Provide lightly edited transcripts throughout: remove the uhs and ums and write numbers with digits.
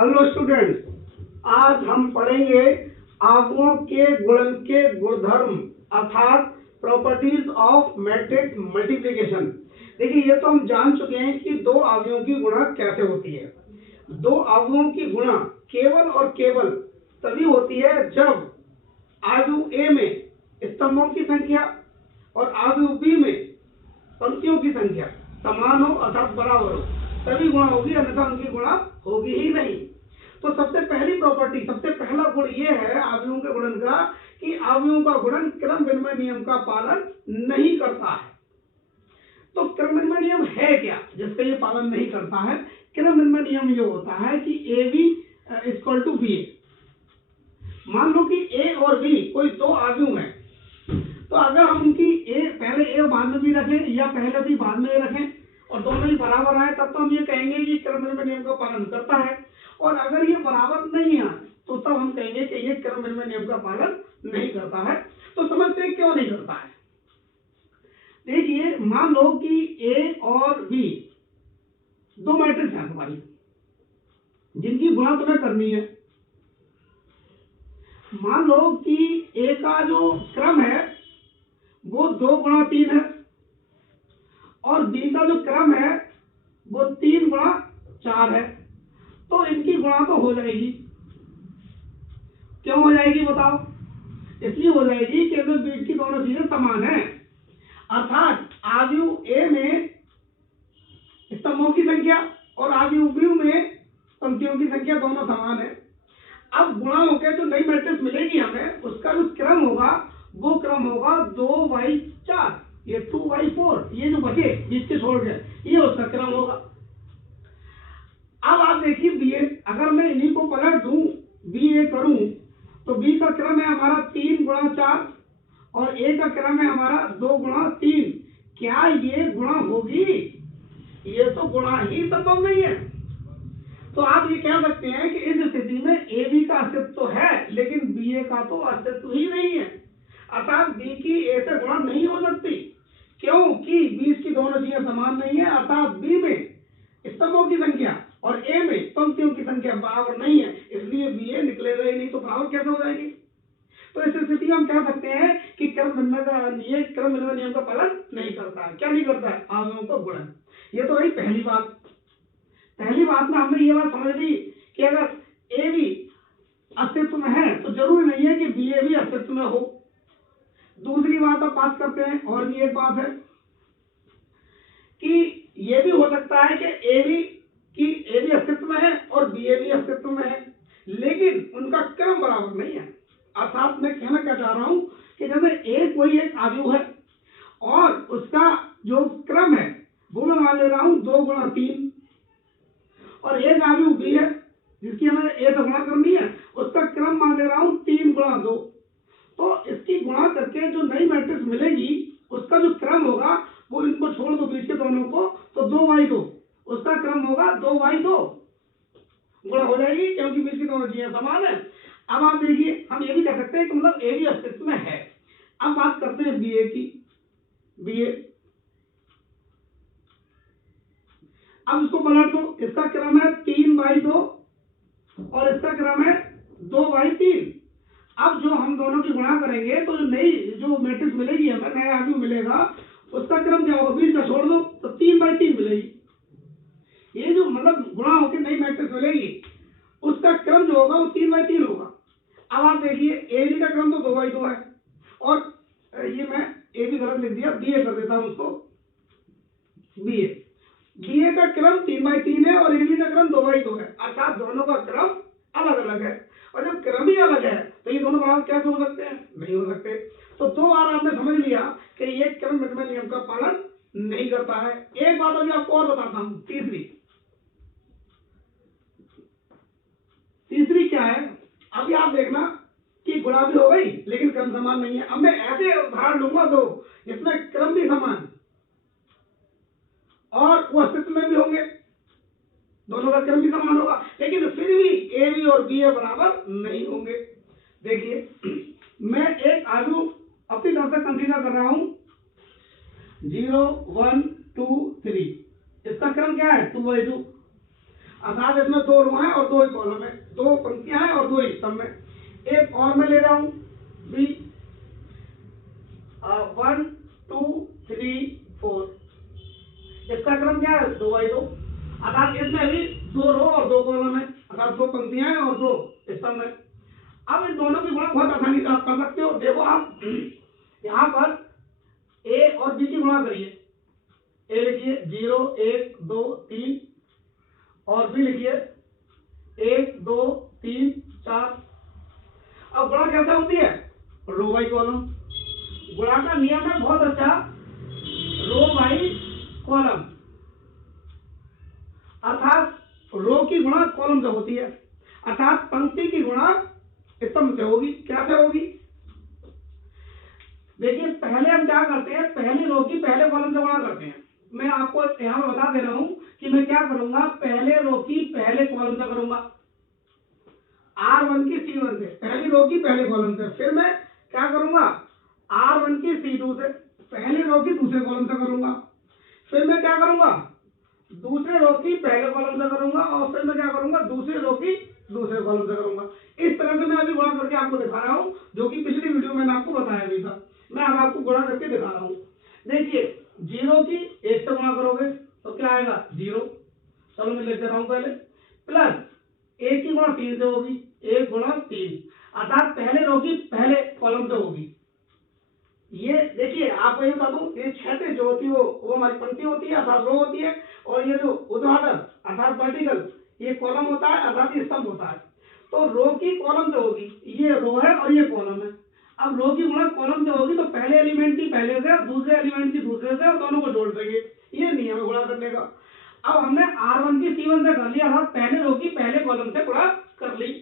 Hello students, आज हम पढ़ेंगे आगुओं के गुणन के गुणधर्म अर्थात प्रॉपर्टीज ऑफ मैट्रिक्स मल्टीप्लिकेशन। देखिए, ये तो हम जान चुके हैं कि दो अवयवों की गुणा कैसे होती है। दो अवयवों की गुणा केवल और केवल तभी होती है जब अवयव ए में स्तंभों की संख्या और अवयव बी में पंक्तियों की संख्या समान हो अर्थात बराबर हो, तभी गुणा होगी, अन्यथा उनकी गुणा होगी ही नहीं। तो सबसे पहली प्रॉपर्टी, सबसे पहला गुण ये है अवयवों के गुणन का कि अवयवों का गुणन क्रम विनिमय नियम का पालन नहीं करता है। तो क्रम विनिमय नियम है क्या जिसका ये पालन नहीं करता है? क्रम विनिमय नियम ये होता है कि a b equal to b a. मान लो कि ए और बी कोई दो अवयव हैं, तो अगर हम उनकी ए पहले ए बाद में भी रखें या पहले बी बाद में रखें और दोनों ही बराबर आए, तब तो हम ये कहेंगे कि क्रम विनिमय नियम का पालन करता है। और अगर ये बराबर नहीं आए तो तब हम कहेंगे कि ये क्रम विनिमय नियम का पालन नहीं करता है। तो समझते हैं क्यों नहीं करता है। देखिए, मान लो कि ए और बी दो मैट्रिक्स हैं तुम्हारी, जिनकी गुणा तुम्हें करनी है। मान लो कि ए का जो क्रम है वो 2 गुणा 3 है और बी का जो क्रम है वो 3 गुणा 4 है। तो इनकी गुणा तो हो जाएगी। क्यों हो जाएगी बताओ? इसलिए हो जाएगी कि अगर बीच की दोनों चीजें समान है, अर्थात अवयव ए में स्तंभों की संख्या और अवयव बी में पंक्तियों की संख्या दोनों समान है। अब गुणा होकर जो नई मैट्रिक्स मिलेगी हमें, उसका जो क्रम होगा वो क्रम होगा 2/4, ये 2/4, ये जो बचे बीच के छोड़ के, ये उसका क्रम होगा। अब आप देखिए बी ए, अगर मैं इन्हीं को पलट दूं, बी ए करूं, तो बी का क्रम है हमारा 3 गुणा 4 और ए का क्रम है हमारा 2 गुणा 3। क्या ये गुणा होगी? ये तो गुणा ही संभव नहीं है। तो आप ये कह सकते हैं कि इस स्थिति में ए बी का अस्तित्व तो है लेकिन बी ए का तो अस्तित्व ही नहीं है, अर्थात बी की ए से गुणा नहीं हो सकती। क्योंकि बीच की दोनों चीजें समान नहीं है, अर्थात बी में स्तंभों की संख्या और ए में पंक्तियों की संख्या बराबर नहीं है, इसलिए बी ए निकलेगा ही नहीं। तो बराबर कैसे हो जाएगी? तो इस स्थिति में हम कह सकते हैं कि क्रम विनिमय नियम का पालन नहीं करता है। क्या नहीं करता है? अवयवों को गुणन। ये तो रही पहली बात। पहली बात में हमने ये बात समझ ली कि अगर ए भी अस्तित्व में है तो जरूरी नहीं है कि बी ए भी अस्तित्व में हो। दूसरी बात अब बात करते हैं, और भी एक बात है कि ये भी हो सकता है कि ए भी अस्तित्व में है और बी ए भी अस्तित्व में है, लेकिन उनका क्रम बराबर नहीं है। अर्थात मैं कहना क्या चाह रहा हूं कि जैसे ए कोई एक अवयव है और उसका जो क्रम है वो मैं मान ले रहा हूं 2 गुणा 3, और एक अवयव बी है जिसकी हमें ए से गुणा करनी है, उसका क्रम मान ले रहा हूं 3 गुणा 2। तो इसकी गुणा करके जो नई मैट्रिक्स मिलेगी उसका जो क्रम होगा वो, इनको छोड़ दो बीच के दोनों को, तो 2/2 उसका क्रम होगा 2/2 गुणा हो जाएगी, क्योंकि बीच की दोनों चीजें समान है। अब आप देखिए, हम ये भी कह सकते हैं कि मतलब ए भी अस्तित्व में है। अब बात करते हैं बी ए की। बी ए, अब इसको पलट दो, इसका क्रम है 3/2 और इसका क्रम है 2/3। अब जो हम दोनों की गुणा करेंगे तो नई जो मैट्रिक्स मिलेगी हमें, नया अवयव मिलेगा, उसका क्रम क्या होगा? बीच का छोड़ दो तो 3/3 मिलेगी। ये जो मतलब गुणा होकर नई मैट्रिक्स मिलेगी उसका क्रम जो होगा वो 3/3 होगा। अब आप देखिए, ए बी का क्रम तो 2/2 है, और ये मैं ए बी गलत लिख दिया, बी ए कर देता हूं उसको, बी ए का क्रम 3/3 है और ए बी का क्रम 2/2 है, अर्थात दोनों का क्रम अलग अलग है। और जब क्रम ही अलग है तो ये दोनों बराबर कैसे हो सकते हैं? नहीं हो सकते। तो 2 बार आपने समझ लिया कि ये क्रम विनिमय नियम का पालन नहीं करता है। एक बात अभी आपको और बताता हूं, तीसरी क्या है? अभी आप देखना कि गुणा भी हो गई लेकिन क्रम समान नहीं है। अब मैं ऐसे उदाहरण लूंगा दो जिसमें क्रम भी समान और वो अस्तित्व में भी होंगे, दोनों का क्रम भी समान होगा, लेकिन फिर भी ए बी और बी ए बराबर नहीं होंगे। देखिए, मैं एक अवयव अपनी तरफ से कंसीडर कर रहा हूं, 0 1 2 3, इसका क्रम क्या है? 2/2। अर्थात इसमें 2 रो हैं और 2 ही कॉलम है, 2 पंक्तियां हैं और 2 ही स्तंभ है। एक और मैं ले रहा हूं बी 1 2 3 4, इसका क्रम क्या है 2x2, अर्थात इसमें भी 2 रो और 2 कॉलम है, अर्थात 2 पंक्तियां हैं और 2 स्तंभ है। अब इन दोनों की गुणा बहुत आसानी से आप कर सकते हो। देखो आप यहाँ पर ए और बी की गुणा करिए। ए लिखिए 0 1 2 3 और बी लिखिए 1 2 3 4। अब गुणा कैसे होती है, रो बाई कॉलम। गुणा का नियम है बहुत अच्छा, रो बाई कॉलम, अर्थात रो की गुणा कॉलम से होती है, अर्थात पंक्ति की गुणा स्तंभ से होगी। क्या से होगी, देखिए पहले हम क्या करते हैं, पहली रो की पहले कॉलम से गुणा करते हैं। मैं आपको यहां बता दे रहा हूं कि मैं क्या करूंगा, पहले रो की पहले कॉलम से करूंगा, R1 की C1 से, पहली रो की पहले कॉलम से। फिर मैं क्या करूंगा, R1 की C2 से, पहली रो की दूसरे कॉलम से करूंगा। फिर मैं क्या करूंगा, दूसरे रो की पहले कॉलम से करूंगा, और फिर मैं क्या करूंगा, दूसरे रो की दूसरे कॉलम से करूंगा। इस तरह से मैं अभी गुणा करके आपको दिखा रहा हूं, जो कि पिछली वीडियो में मैंने आपको बताया भी था। मैं अब आपको गुणा करके दिखा रहा हूं। देखिए 0 की 1 से गुणा करोगे तो क्या आएगा 0, चलो मैं लिख दे रहा हूं पहले, प्लस 1 की गुणा 3 से होगी, 1 गुणा 3, अर्थात पहले रो की पहले कॉलम से होगी। ये देखिए आपको ये बता दूं, ये क्षैतिज जो होती है वो हमारी पंक्ति होती है, अर्थात रो होती है, और ये जो ऊर्ध्वाधर अर्थात वर्टिकल ये कॉलम होता है, अर्थात ये स्तंभ होता है। तो रो की कॉलम से होगी, ये रो है और ये कॉलम है। अब रो की गुणा कॉलम से होगी तो पहले एलिमेंट की पहले से और दूसरे एलिमेंट की दूसरे से, और दोनों को जोड़ देंगे। ये नियम है गुणा करने का। अब हमने R1 की C1 से कर लिया, अर्थात पहले रो की पहले कॉलम से गुणा कर ली।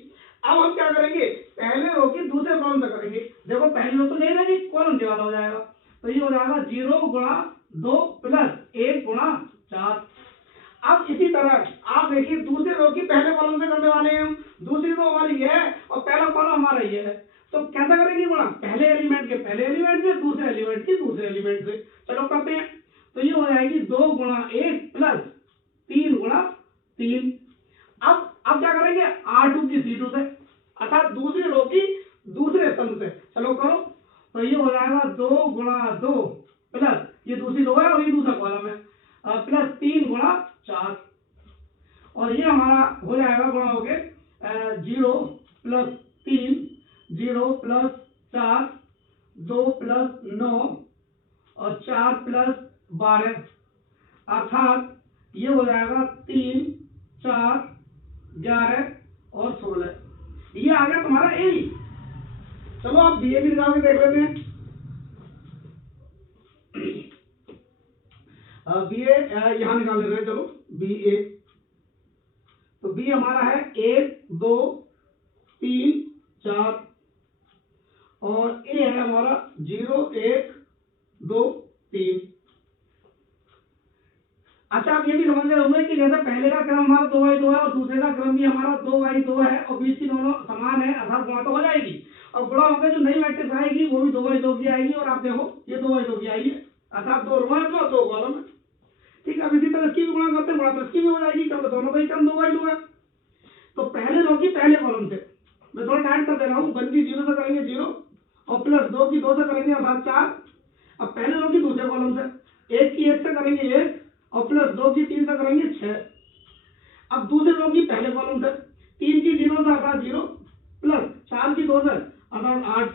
अब हम क्या करेंगे, पहले रो की दूसरे कॉलम से करेंगे। देखो पहली रो तो नहीं रहेगी, कॉलम वाला हो जाएगा, तो ये हो जाएगा 0 गुणा 2 प्लस 1 गुणा 4। अब इसी तरह आप देखिए दूसरे रो की पहले कॉलम से करने वाले हैं हम, दूसरी रो हमारी ये है और पहला कॉलम हमारा ये है, तो कैसा करेंगे गुणा, पहले एलिमेंट के पहले एलिमेंट से, दूसरे एलिमेंट के दूसरे एलिमेंट से। चलो करते हैं, तो ये हो जाएगी 2 गुणा 1 प्लस 3 गुणा 3। अब क्या करेंगे, R2 की C2 से, अर्थात दूसरी रो की दूसरे स्तंभ से। चलो करो, तो ये हो जाएगा 2 गुणा 2 प्लस, ये दूसरी रो है और ये दूसरा कॉलम है, प्लस 3 गुणा 4, और ये हमारा हो जाएगा गुणा हो गए 0 प्लस 3, 0 प्लस 4, 2 प्लस 9 और 4 प्लस 12, अर्थात ये हो जाएगा 3 4 11 और 16। ये आ गया तुम्हारा ए। चलो आप बी ए भी निकाल के देख लेते हैं। बी ए यहां निकाल लेते हैं, चलो बी ए, तो बी हमारा है 1 2 3 4, और ए है हमारा 0 1 2 3। अच्छा आप ये भी समझ रहे होंगे कि जैसे पहले का क्रम हमारा 2x2 है और दूसरे का क्रम भी हमारा 2x2 है, और बीच की दोनों समान है, अर्थात गुणा तो हो जाएगी, और गुणा होकर जो नई मैट्रिक्स आएगी वो भी 2x2 की आएगी, और आप देखो ये 2x2 की आएगी, अर्थात 2 रो है और 2 कॉलम है। ठीक है, अब इसी तरह इसकी भी गुणा करते हैं, गुणा तो इसकी भी हो जाएगी क्योंकि दोनों का ही क्रम 2x2 है। तो पहले रो की पहले कॉलम से मैं थोड़ा टाइट कर दे रहा हूँ, 1 की 0 से करेंगे 0, और प्लस 2 की 2 से करेंगे अर्थात 4। अब पहले रो की दूसरे कॉलम से 1 की 1 से करेंगे 1, और प्लस 2 की 3 से करेंगे 6। अब दूसरे रो की पहले कॉलम से 3 की 0 से अर्थात 0, प्लस 4 की 2 से अर्थात 8।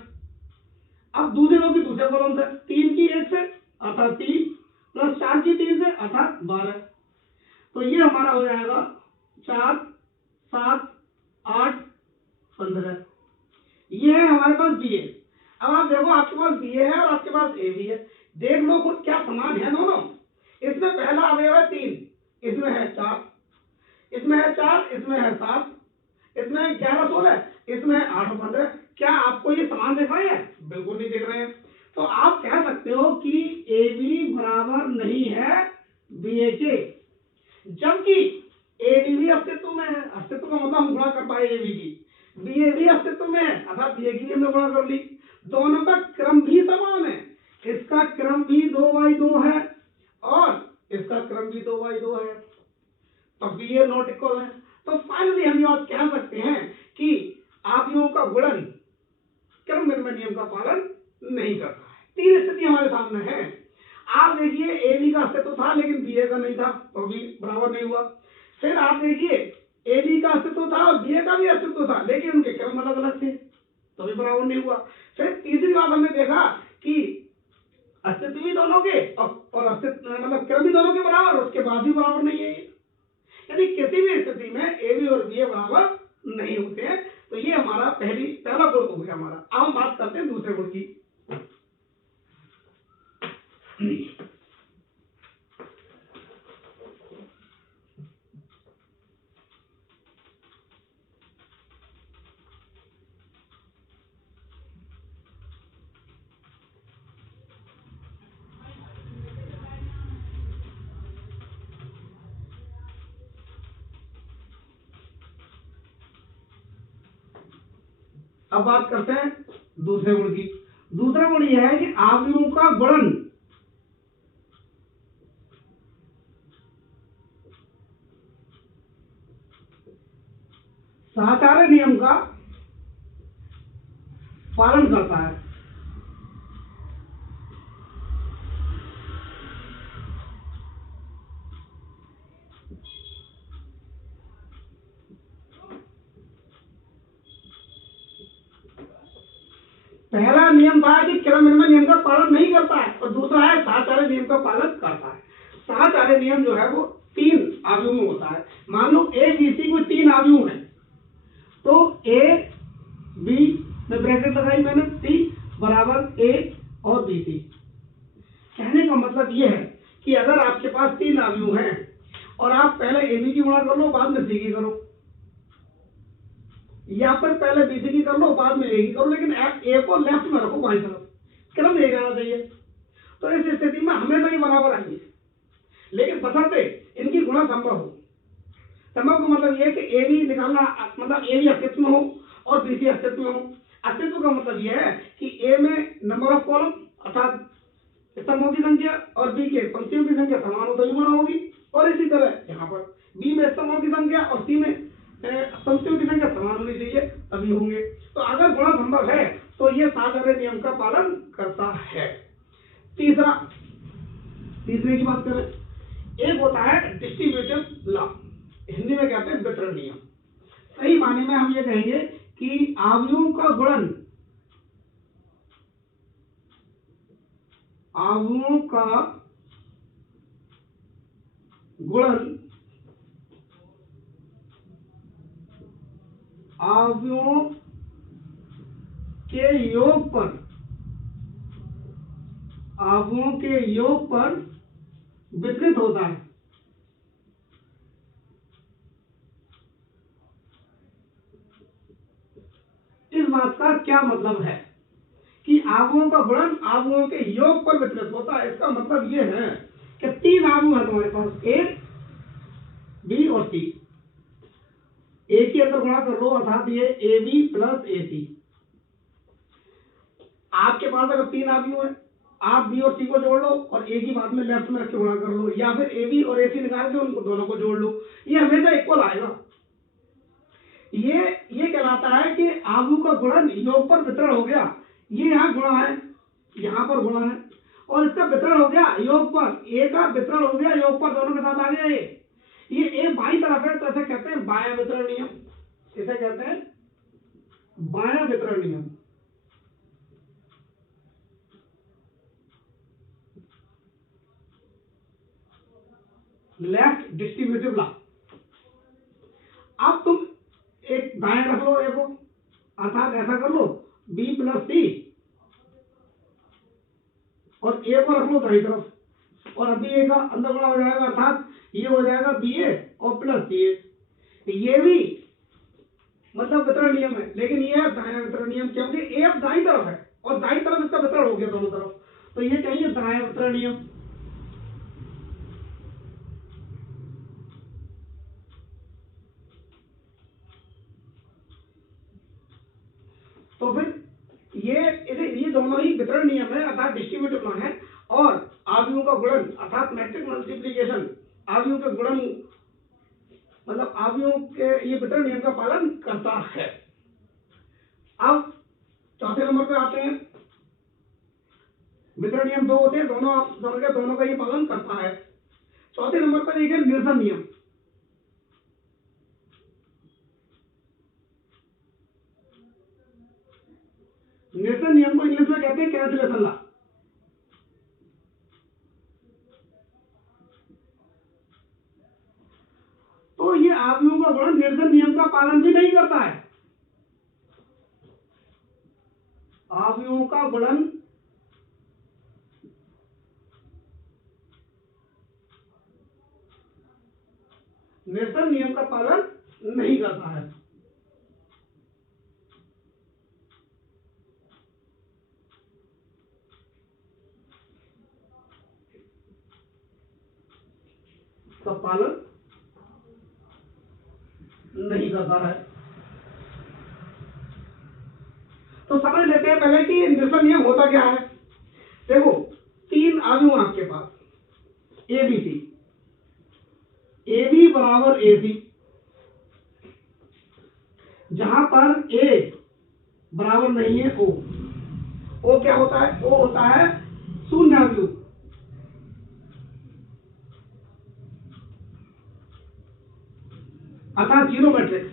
अब दूसरे रो की दूसरे कॉलम से 3 की 1 से अर्थात 3, प्लस 4 की 3 से अर्थात 12। तो ये हमारा हो जाएगा 4 7 8 15। ये है हमारे पास बी ए। अब आप देखो आपके पास बी ए है और आपके पास ए भी है, देख लो खुद क्या समान है दोनों। इसमें पहला अवयव है 3, इसमें है 4, इसमें है 4, इसमें है 7, इसमें है 11 16, इसमें है 8 15। क्या आपको ये समान दिख रहे हैं? बिल्कुल नहीं दिख रहे हैं। तो आप कह सकते हो कि ए बी बराबर नहीं है बी ए के, जबकि ए डी भी अस्तित्व में है। अस्तित्व का मतलब हम गुणा कर पाए ए बी की, बी ए भी अस्तित्व में है, अर्थात बी ए की हमने गुणा कर ली। दोनों का क्रम भी समान है, इसका क्रम भी 2x2 है और इसका क्रम भी 2x2 है। और बी ए नॉट इक्वल है। तो फाइनली हम ये बात कह सकते हैं कि आव्यूहों का गुणन क्रम विनिमय नियम का पालन नहीं करता है। तीन स्थिति हमारे सामने है। आप देखिए ए बी का अस्तित्व था लेकिन बी ए का नहीं था तो भी बराबर नहीं हुआ। फिर आप देखिए ए बी का अस्तित्व था और बी ए का भी अस्तित्व था लेकिन उनके क्रम अलग अलग थे तो भी बराबर नहीं हुआ। फिर तीसरी बात हमने देखा कि अस्तित्व भी दोनों के और अस्तित्व मतलब क्रम भी दोनों के बराबर, उसके बाद भी बराबर नहीं है। यानी किसी भी स्थिति में ए बी और बी ए बराबर नहीं होते हैं। तो ये हमारा पहला गुण हो गया हमारा। अब हम बात करते हैं दूसरे गुण की। अब बात करते हैं दूसरे गुण की। दूसरा गुण यह है कि आव्यूहों का गुणन साहचर्य नियम का पालन करता है। पहला नियम था कि क्रम विनिमय नियम का पालन नहीं करता है और दूसरा है साहचर्य नियम का पालन करता है। साहचर्य नियम जो है वो तीन आव्यूह में होता है। मान लो ए बी सी कोई तीन आव्यूह है तो ए बी में ब्रैकेट लगाई मैंने, सी बराबर ए और बी सी। कहने का मतलब यह है कि अगर आपके पास तीन आव्यूह हैं और आप पहले ए बी की गुणा कर लो बाद में सी की करो, या फिर पहले बी सी की कर लो बाद में ए की करो, लेकिन ए को लेफ्ट में रखो बाईं तरफ, क्रम यही रहना चाहिए। तो इस स्थिति में हमें तो ये बराबर आएंगे लेकिन बशर्ते इनकी गुणा संभव हो। संभव का मतलब यह है कि ए बी निकालना मतलब ए बी अस्तित्व में हो और बी सी अस्तित्व में हो। अस्तित्व का मतलब यह है कि ए में नंबर ऑफ कॉलम अर्थात स्तंभों की संख्या और बी के पंक्तियों की संख्या समान हो तो गुणा होगी, और इसी तरह यहाँ पर बी में स्तंभों की संख्या और सी में पंक्तियों की संख्या समान होनी चाहिए तभी होंगे। तो अगर गुणा संभव है तो ये साहचर्य नियम का पालन करता है। तीसरे की बात करें, एक होता है डिस्ट्रीब्यूटिव लॉ, हिंदी में कहते हैं वितरण नियम। सही मायने में हम ये कहेंगे कि आव्यूहों का गुणन आव्यूहों का गुणन आव्यूहों के योग पर वितरित होता है। इस बात का क्या मतलब है कि आव्यूहों का गुणन आव्यूहों के योग पर वितरित होता है। इसका मतलब यह है कि तीन आव्यूह है तुम्हारे पास ए बी और सी, ए के अंदर गुणा कर लो अर्थात ये ए बी प्लस ए सी। आपके पास अगर तीन आव्यूह है आप बी और सी को जोड़ लो और ए की बाद में लेफ्ट में रख के गुणा कर लो, या फिर ए बी और ए सी निकाल के उनको दोनों को जोड़ लो, ये हमेशा इक्वल आएगा। ये कहलाता है कि आव्यूह का गुणन योग पर वितरण हो गया। ये यहाँ गुणा है, यहाँ पर गुणा है और इसका वितरण हो गया योग पर, ए का वितरण हो गया योग पर, दोनों के साथ आ गया ये ए बाईं तरफ है तो इसे कहते हैं बायां वितरण नियम। इसे कहते हैं बायां वितरण नियम। Left distributive law. अब तुम एक दाएं रख लो ए को, अर्थात ऐसा कर लो बी प्लस सी और ए को रख लो दाई तरफ, और अभी ए का अंदर गुणा हो जाएगा अर्थात ये हो जाएगा बी ए और प्लस सी ए। ये भी मतलब वितरण नियम है लेकिन ये है दायां वितरण नियम, क्योंकि ए अब दाईं तरफ है और दाईं तरफ इसका वितरण हो गया दोनों तरफ, तो ये कहेंगे दायां वितरण नियम। तो फिर ये दोनों ही वितरण नियम है अर्थात डिस्ट्रीब्यूटिव लॉ है, और आव्यूहों का गुणन अर्थात मैट्रिक्स मल्टीप्लिकेशन, आव्यूहों के गुणन मतलब अवयवों के ये वितरण नियम का पालन करता है। अब चौथे नंबर पे आते हैं। वितरण नियम दो होते हैं, दोनों का ये पालन करता है। चौथे नंबर पर देखिए निरसन नियम। निरसन नियम को इंग्लिश में कहते हैं कैंसिलेशन लॉ। तो ये अवयवों का गुणन निरसन नियम का पालन भी नहीं करता है। अवयवों का गुणन निरसन नियम का पालन नहीं करता है। का पालन नहीं करता है। तो समझ लेते हैं पहले कि निरसन नियम होता क्या है। देखो, तीन अवयव आपके पास A B C, A B बराबर ए सी, जहां पर ए बराबर नहीं है ओ क्या होता है, ओ होता है शून्य अवयव। अर्थात जीरो मैट्रिक्स।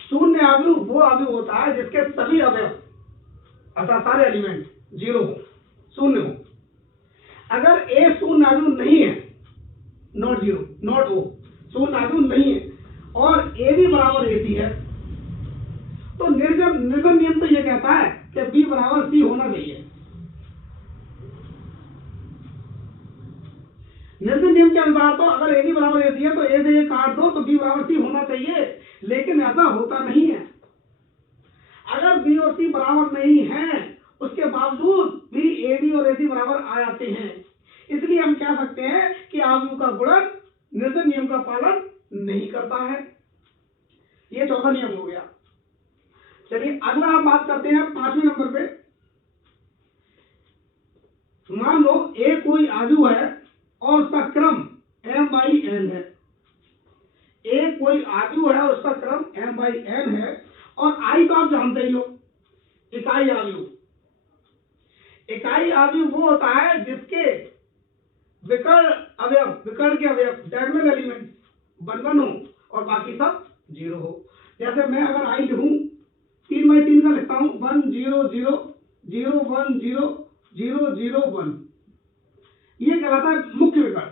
शून्य अवयव वो अवयव होता है जिसके सभी अवयव अर्थात सारे एलिमेंट जीरो हो, शून्य हो। अगर ए शून्य अवयव नहीं है, नॉट जीरो नॉट ओ, शून्य अवयव नहीं है और ए भी बराबर ए सी है, तो निरसन नियम तो ये कहता है कि बी बराबर सी होना चाहिए। निरसन नियम के अनुसार तो अगर ए बी बराबर ए सी है तो ए से ए काट दो तो बी बराबर सी होना चाहिए, लेकिन ऐसा होता नहीं है। अगर बी और सी बराबर नहीं है उसके बावजूद भी ए बी और ए सी बराबर आ जाते हैं, इसलिए हम कह सकते हैं कि अवयव का गुणन निरसन नियम का पालन नहीं करता है। ये चौथा नियम हो गया। चलिए अगला हम बात करते हैं पांचवें नंबर पे। मान लो ए कोई अवयव है और उसका क्रम m/n है। ए कोई अवयव है और उसका क्रम m/n है और आई तो आप जानते ही हो, इकाई अवयव। इकाई अवयव वो होता है जिसके विकर्ण के अवयव डायगोनल एलिमेंट 1 हो और बाकी सब 0 हो। जैसे मैं अगर आई लिखूं 3/3 का लिखता हूं 1 0 0 0 1 0 0 0 1, ये कहलाता है मुख्य विकर्ण।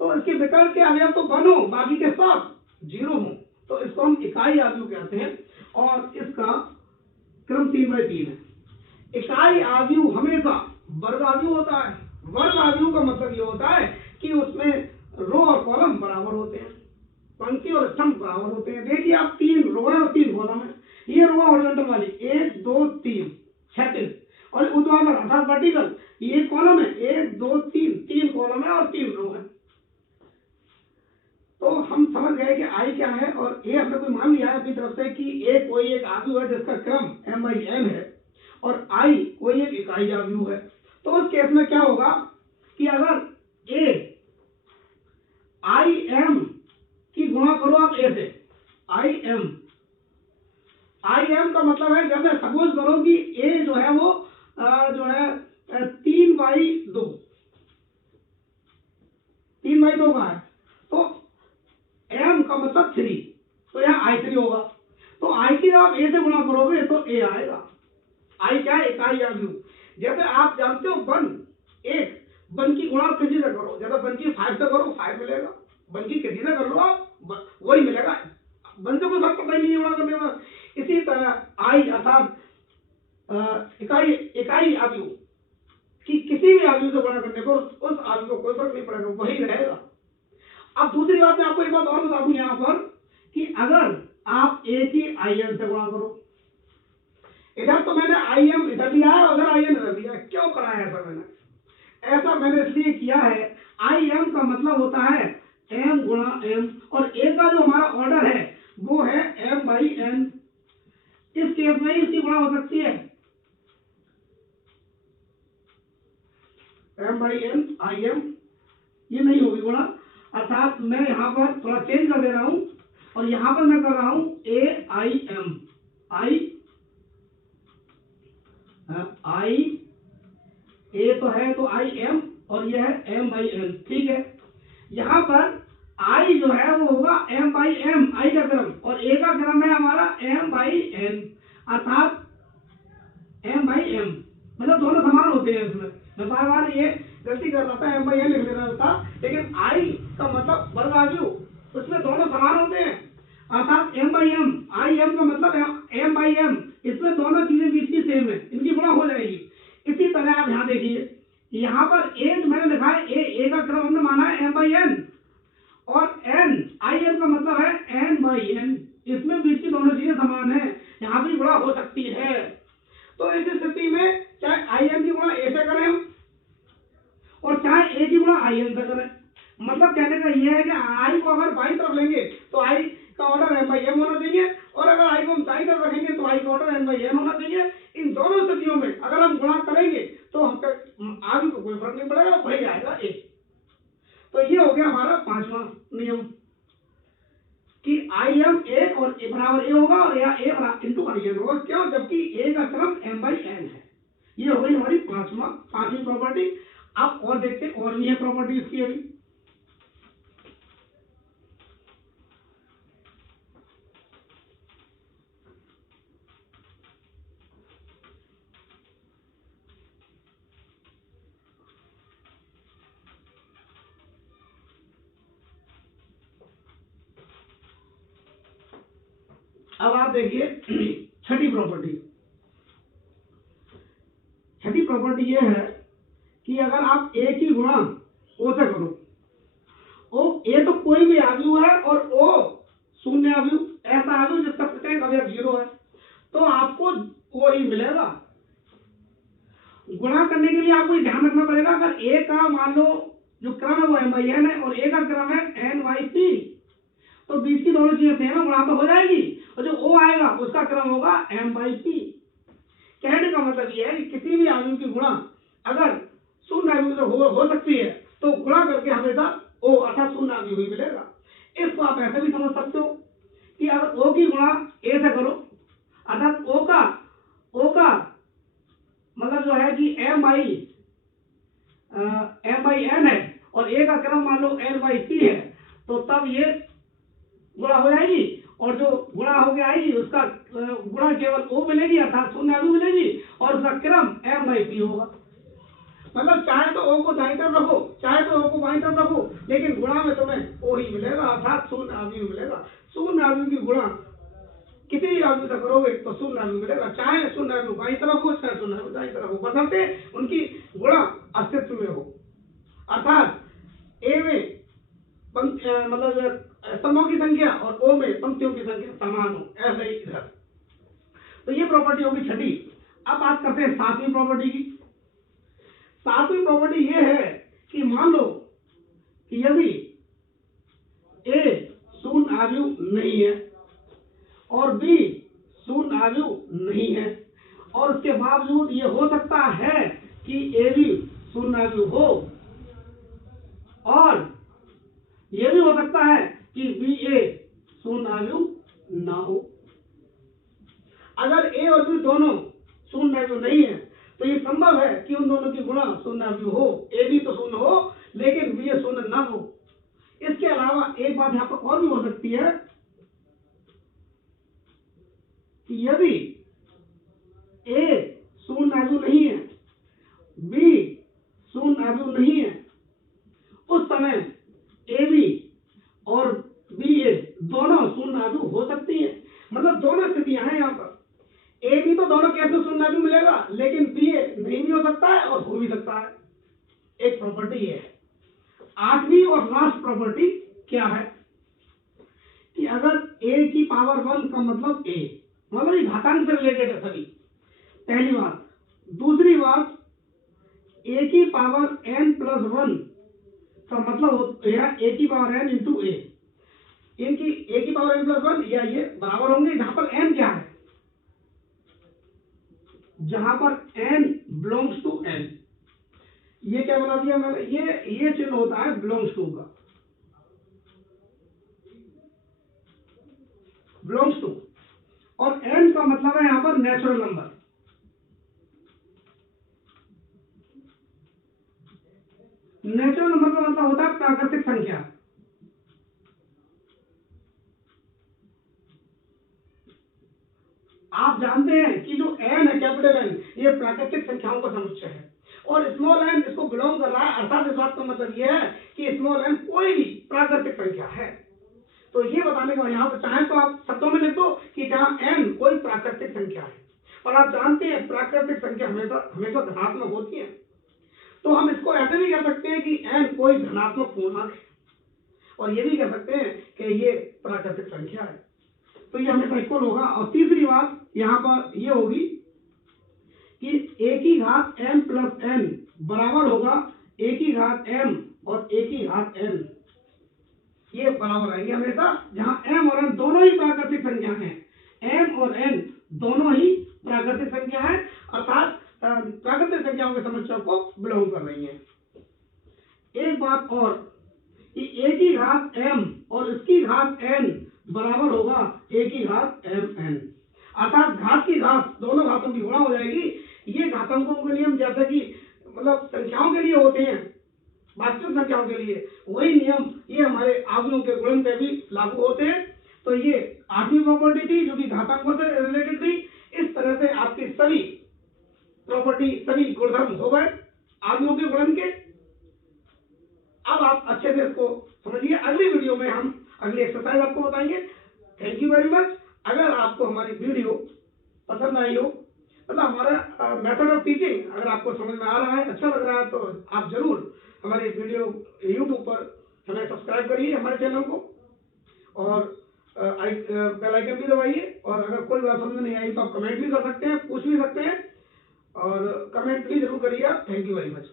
तो इसके विकर्ण के अवयव तो 1 हो, बाकी के सब 0 हो, तो इसको हम इकाई अवयव कहते हैं और इसका क्रम 3/3 है। इकाई अवयव हमेशा वर्ग अवयव होता है। वर्ग अवयव का मतलब ये होता है कि उसमें रो और कॉलम बराबर होते हैं, पंक्ति और स्तंभ बराबर होते हैं। देखिए आप 3 रो है और 3 कॉलम है। ये रो हॉरिजॉन्टल वाली 1 2 3 क्षैतिज, और ऊर्ध्वाधर अर्थात वर्टिकल ये कॉलम है 1 2 3 कॉलम है और 3 रो है। तो हम समझ गए कि आई क्या है और ए हमने कोई मान लिया है अपनी तरफ से कि ए कोई एक अवयव है जिसका क्रम m/n है और आई कोई एक इकाई अवयव है। तो उस केस में क्या होगा कि अगर ए आई एम की गुणा करो आप ए से, आई एम का मतलब है जैसे सपोज करो कि ए जो है वो जो है 3/2 का है, तो m का मतलब 3, तो यहाँ i3 होगा। तो i की जब आप a से गुणा करोगे तो a आएगा। i क्या है, इकाई अवयव। जैसे आप जानते हो 1 की गुणा किसी से करो, जैसे 1 की 5 से करो 5 मिलेगा, 1 की किसी से कर लो आप वही मिलेगा, 1 से कोई फर्क पड़ता ही नहीं गुणा करने का। इसी तरह i अर्थात इकाई अवयव कि किसी भी अवयव से गुणा करने पर उस अवयव को कोई फर्क नहीं पड़ेगा, वही रहेगा। अब दूसरी बात मैं आपको एक बात और बता दूं यहाँ पर कि अगर आप a की in से गुणा करो, इधर तो मैंने im इधर लिया है और उधर in इधर लिया है। क्यों करा है ऐसा मैंने इसलिए किया है, im का मतलब होता है m गुणा m और a का जो हमारा ऑर्डर है वो है m/n। इस केस में इसकी गुणा हो सकती है m/n im, ये नहीं होगी गुणा। अर्थात मैं यहाँ पर थोड़ा चेंज कर दे रहा हूँ और यहाँ पर मैं कर रहा हूँ AIM, आई ए तो है तो IM और यह है MIN, ठीक है। यहाँ पर I जो है वो होगा M/M, I का क्रम, और A का क्रम है हमारा M/N, अर्थात M/M, मतलब दोनों समान होते हैं इसमें। मैं बार बार ये गलती कर रहा था, M/N लिख लेना था, लेकिन I का मतलब वर्ग आव्यूह, उसमें दोनों समान होते हैं, अर्थात M/M, IM का मतलब M/M, इसमें दोनों चीजें बीच की सेम है, इनकी गुणा हो जाएगी। इसी तरह आप यहाँ देखिए, यहाँ पर A मैंने लिखा है A का क्रम हमने माना है M/N, और IM का मतलब है N/N, इसमें बीच की दोनों चीजें समान है, यहाँ भी गुणा हो सकती है। तो इस स्थिति में चाहे IM की गुणा A से करें हम, और चाहे A की गुणा IM से करें, मतलब कहने का यह है कि I को अगर बाईं तरफ लेंगे तो I का ऑर्डर M/M होना चाहिए, और अगर I को हम दाईं तरफ रखेंगे तो I का ऑर्डर N/N होना चाहिए। इन दोनों स्थितियों में अगर हम गुणा करेंगे तो हम आगे को कोई फर्क नहीं पड़ेगा, वही आएगा A। तो ये हो गया हमारा पांचवा नियम कि IM A और A बराबर A होगा, और या A बराबर इंटू IN होगा, क्यों? जबकि A का क्रम M/N है। ये हो गई हमारी पांचवी प्रॉपर्टी। अब और देखते हैं, और भी है प्रॉपर्टी इसकी अभी। अब आप देखिए छठी प्रॉपर्टी। छठी प्रॉपर्टी ये है कि अगर आप A की गुणा O से करो, A तो कोई भी आव्यूह है और O शून्य आव्यूह, ऐसा आव्यूह जिसका प्रत्येक अवयव 0 है, तो आपको O ही मिलेगा। गुणा करने के लिए आपको ध्यान रखना पड़ेगा, अगर A का मान लो जो क्रम है वो M/N है और A का क्रम है N/P, तो बीच की दोनों चीजें सेम है, गुणा तो हो जाएगी, और जो O आएगा उसका क्रम होगा M/P। कहने का मतलब यह है कि किसी भी आव्यूह की गुणा अगर शून्य आव्यूह से हो सकती है तो गुणा करके हमेशा O अर्थात शून्य आव्यूह ही मिलेगा। इसको आप ऐसे भी समझ सकते हो कि अगर O की गुणा A से करो, अर्थात O का मतलब जो है कि M/N है और A का क्रम मान लो N/P है, तो तब ये गुणा हो जाएगी, और जो गुणा होके आएगी उसका गुणा केवल O मिलेगी, अर्थात शून्य आव्यूह मिलेगी, और उसका क्रम M/P होगा। मतलब चाहे तो O को दाईं तरफ रखो, चाहे तो O को बाईं तरफ रखो, लेकिन गुणा में तुम्हें O ही मिलेगा, अर्थात शून्य आव्यूह मिलेगा। शून्य आव्यूह की गुणा किसी भी आव्यूह से करोगे तो शून्य आव्यूह मिलेगा, चाहे शून्य आव्यूह बाईं तरफ हो चाहे शून्य आव्यूह दाईं तरफ हो, बशर्ते उनकी गुणा अस्तित्व में हो, अर्थात A में मतलब स्तंभों की संख्या और O में पंक्तियों की संख्या समान हो, ऐसे ही इधर। तो ये प्रॉपर्टी होगी छठी। अब बात करते हैं सातवीं प्रॉपर्टी की। सातवीं प्रॉपर्टी ये है कि मान लो कि यदि A शून्य आव्यूह नहीं है और B शून्य आव्यूह नहीं है, और उसके बावजूद ये हो सकता है कि A भी शून्य आव्यूह हो, और यह भी हो सकता है कि BA शून्य आव्यूह ना हो। अगर A और B दोनों शून्य आव्यूह नहीं है तो ये संभव है कि उन दोनों की गुणा शून्य आव्यूह हो, A भी तो शून्य हो लेकिन B शून्य ना हो। इसके अलावा एक बात यहाँ पर और भी हो सकती है कि यदि A शून्य आव्यूह नहीं है, B शून्य आव्यूह नहीं है, उस समय AB और BA दोनों शून्य आव्यूह हो सकती हैं। मतलब दोनों स्थितियां हैं यहाँ पर। AB तो दोनों केस शून्य आव्यूह मिलेगा, लेकिन BA नहीं भी हो सकता है और हो भी सकता है। एक प्रॉपर्टी है। आठवीं और लास्ट प्रॉपर्टी क्या है कि अगर A की पावर 1 का मतलब A, मतलब ये घातांक से रिलेटेड है सभी, पहली बात। दूसरी बात, A की पावर n+1 का मतलब है A की पावर n इंटू A। इनकी A की पावर n+1 या ये बराबर होंगे, जहां पर n क्या है, जहां पर n बिलोंग्स टू n। ये क्या बना दिया मैंने, ये चिन्ह होता है बिलोंग्स टू का। बिलोंग्स टू, और n का मतलब है यहाँ पर नेचुरल नंबर। नेचुरल नंबर का मतलब होता है प्राकृतिक संख्या। आप जानते हैं कि जो n है, कैपिटल N, ये प्राकृतिक संख्याओं का समुच्चय है, और स्मॉल n इसको बिलोंग कर रहा है, अर्थात इस बात का मतलब ये है कि स्मॉल n कोई भी प्राकृतिक संख्या है। तो ये बताने का यहाँ पर चाहे तो आप शब्दों में लिख दो कि जहाँ n कोई प्राकृतिक संख्या है, और आप जानते हैं प्राकृतिक संख्या हमेशा हमेशा धनात्मक होती है। तो हम इसको ऐसे भी कह सकते हैं कि n कोई धनात्मक पूर्णांक है, और ये भी कह सकते हैं कि ये प्राकृतिक संख्या है। तो ये हमेशा इक्वल होगा। और तीसरी बात यहाँ पर ये होगी कि a की घात m प्लस n बराबर होगा a की घात m और a की घात n, ये बराबर आएंगे हमेशा, जहां m और n दोनों ही प्राकृतिक संख्या हैं। m और n दोनों ही प्राकृतिक संख्या है, अर्थात प्राकृतिक संख्याओं के समुच्चय को बिलोंग कर रही हैं। एक बात और कि a की घात m और इसकी घात n बराबर होगा a की घात mn, अर्थात घात की घात दोनों घातों की गुणा हो जाएगी। ये घातांकों के नियम जैसे कि मतलब संख्याओं के लिए होते हैं, वास्तविक संख्याओं के लिए, वही नियम ये हमारे आगुओं के गुणन पे भी लागू होते हैं। तो ये 8वीं प्रॉपर्टी थी जो कि घातांकों से रिलेटेड थी। इस तरह से आपकी सभी प्रॉपर्टी, सभी गुणधर्म हो गए आगुओं के गुणन के। अब आप अच्छे से इसको समझिए। अगली वीडियो में हम अगली एक्सरसाइज आपको बताएंगे। Thank you very much. अगर आपको हमारी वीडियो पसंद आई हो, मतलब हमारा मेथड ऑफ टीचिंग अगर आपको समझ में आ रहा है, अच्छा लग रहा है, तो आप जरूर हमारी वीडियो यूट्यूब पर हमें सब्सक्राइब करिए हमारे चैनल को, और बेल आइकन भी दबाइए। और अगर कोई बात समझ में नहीं आई तो आप कमेंट भी कर सकते हैं, पूछ भी सकते हैं, और कमेंट भी जरूर करिए आप। Thank you very much.